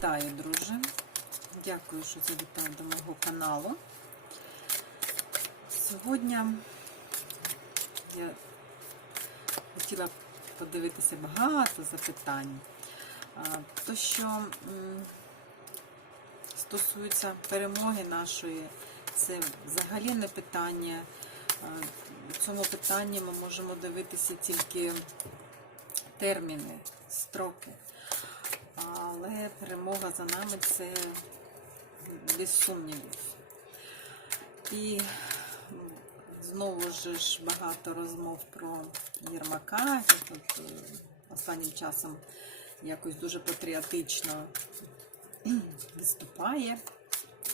Вітаю, друже. Дякую, що завітав до мого каналу. Сьогодні я хотіла подивитися багато запитань. То, що стосується перемоги нашої, це взагалі не питання. В цьому питанні ми можемо дивитися тільки терміни, строки. Але перемога за нами це без сумнівів. І знову ж багато розмов про Єрмака. Тут е, останнім часом якось дуже патріотично виступає,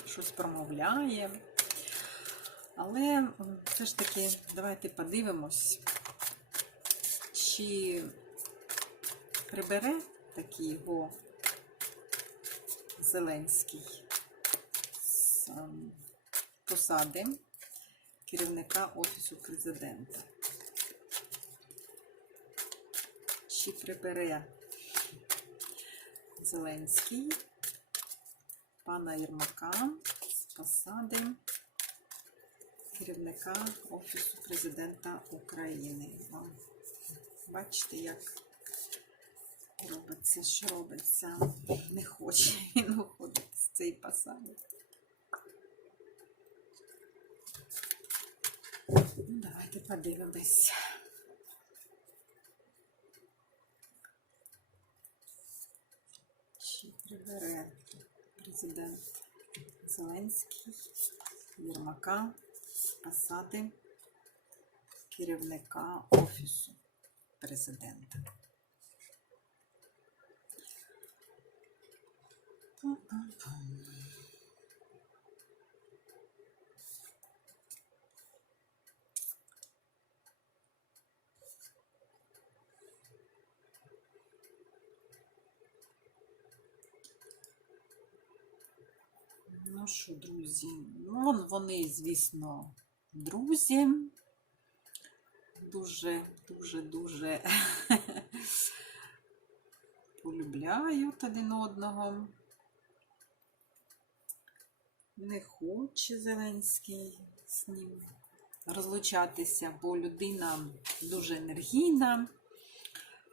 щось промовляє. Але все ж таки, давайте подивимось, чи прибере такий його Зеленський з посади керівника Офісу президента. Чи прибере Зеленський пана Єрмака з посади керівника Офісу президента України? Бачите, як робиться, що робиться. Не хоче він уходити з цієї посади. Ну, давайте подивимось. Чи прибере президент Зеленський Єрмака посади керівника Офісу президента? Ну що, друзі, ну вон вони, звісно, друзі. Дуже, дуже, дуже полюбляють один одного. Не хоче Зеленський з ним розлучатися, бо людина дуже енергійна,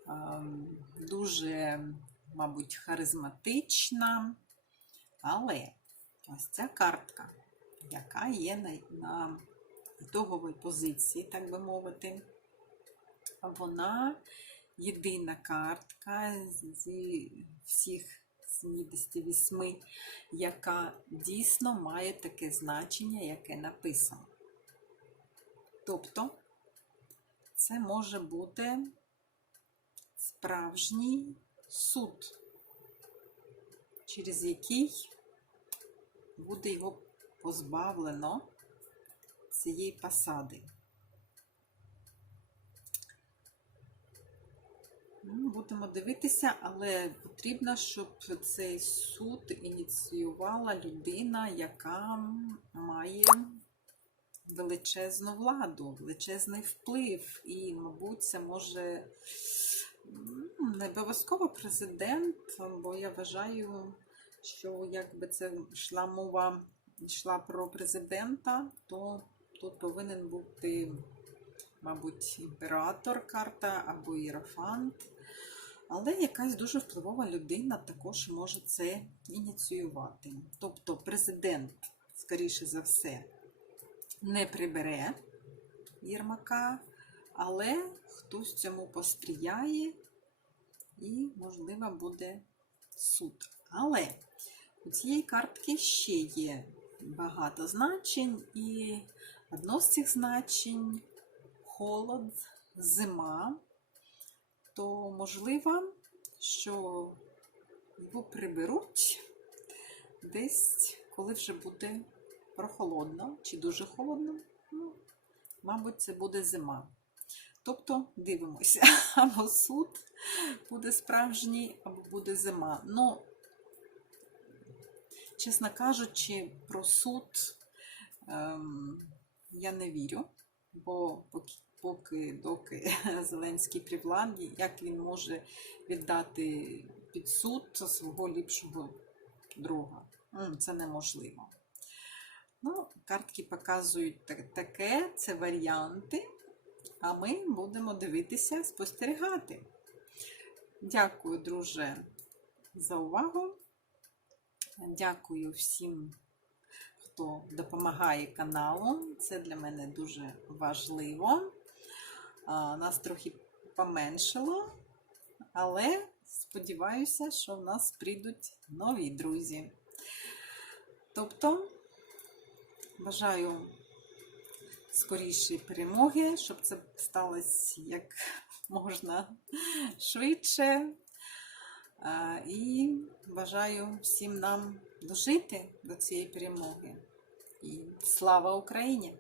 ем, дуже, мабуть, харизматична. Але ось ця картка, яка є на, на ітоговій позиції, так би мовити, вона єдина картка зі всіх 78, яка дійсно має таке значення, яке написано. Тобто, це може бути справжній суд, через який буде його позбавлено цієї посади. Будемо дивитися, але потрібно, щоб цей суд ініціювала людина, яка має величезну владу, величезний вплив. І, мабуть, це може не обов'язково президент, бо я вважаю, що якби це йшла мова йшла про президента, то тут повинен бути, мабуть, імператор карта або іерофант. Але якась дуже впливова людина також може це ініціювати. Тобто президент, скоріше за все, не прибере Єрмака, але хтось цьому посприяє і, можливо, буде суд. Але у цієї картки ще є багато значень, і одно з цих значень холод, зима, то можливо, що його приберуть десь, коли вже буде прохолодно чи дуже холодно. Ну, мабуть, це буде зима. Тобто дивимося, або суд буде справжній, або буде зима. Ну, чесно кажучи, про суд ем, я не вірю, бо поки, доки Зеленський при владі, як він може віддати під суд свого ліпшого друга. Це неможливо. Ну, картки показують таке, це варіанти, а ми будемо дивитися, спостерігати. Дякую, друже, за увагу. Дякую всім, хто допомагає каналу. Це для мене дуже важливо. Нас трохи поменшало, але сподіваюся, що в нас прийдуть нові друзі. Тобто, бажаю скорішої перемоги, щоб це сталося як можна швидше. І бажаю всім нам дожити до цієї перемоги. І слава Україні!